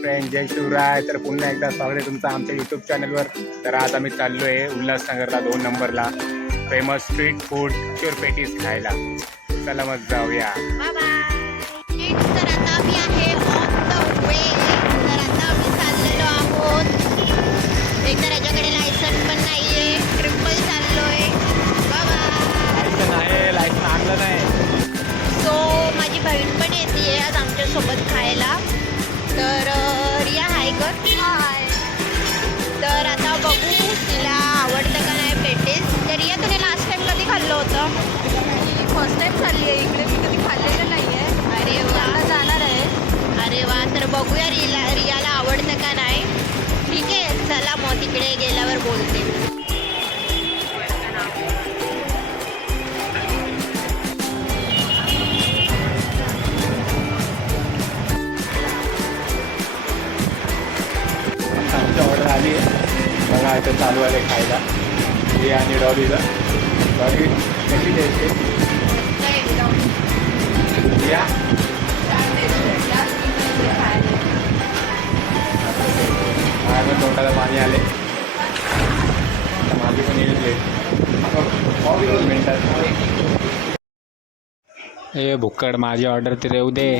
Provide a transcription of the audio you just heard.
Friend, जय शिवराय. तर पुन्हा एकदा स्वागत आहे तुमचं आमच्या यूट्यूब चॅनलवर. तर आज आम्ही चाललो आहे उल्हासनगरला 2 नंबरला फेमस स्ट्रीट फूड शुअर पेटीस खायला. चला मग जाऊया. तर आता आम्ही आहे ऑन द वे. तर आता आम्ही चाललेलो आहोत. एक तर याच्याकडे लायसन पण नाहीये, ट्रिपल चाललोय. बाबा लायसन आहे, लायसन आणलं नाही. सो माझी बहीण पण येते आज आमच्यासोबत खायला. तर रिया हाय ग. हाय. तर आता बघू तिला आवडतं का नाही पेटीस. तर रिया तुने लास्ट टाइम कधी खाल्लं होतं? फर्स्ट टाइम चालली आहे इकडे, मी कधी खाल्लेलं नाही आहे. अरे वा, जाणार आहे. अरे वा. तर बघूया रियाला आवडतं का नाही. ठीक आहे, चला मग तिकडे गेल्यावर बोलते. आमची ऑर्डर आली आहे. बघा इथं चालू आले खायला हे आणि डॉलीला. डॉली कशी द्यायची या पण तोंडाला पाणी आले. माझी पण येईल प्लेट 2 मिनिटात. हे भुक्कड माझी ऑर्डर तर येऊ दे.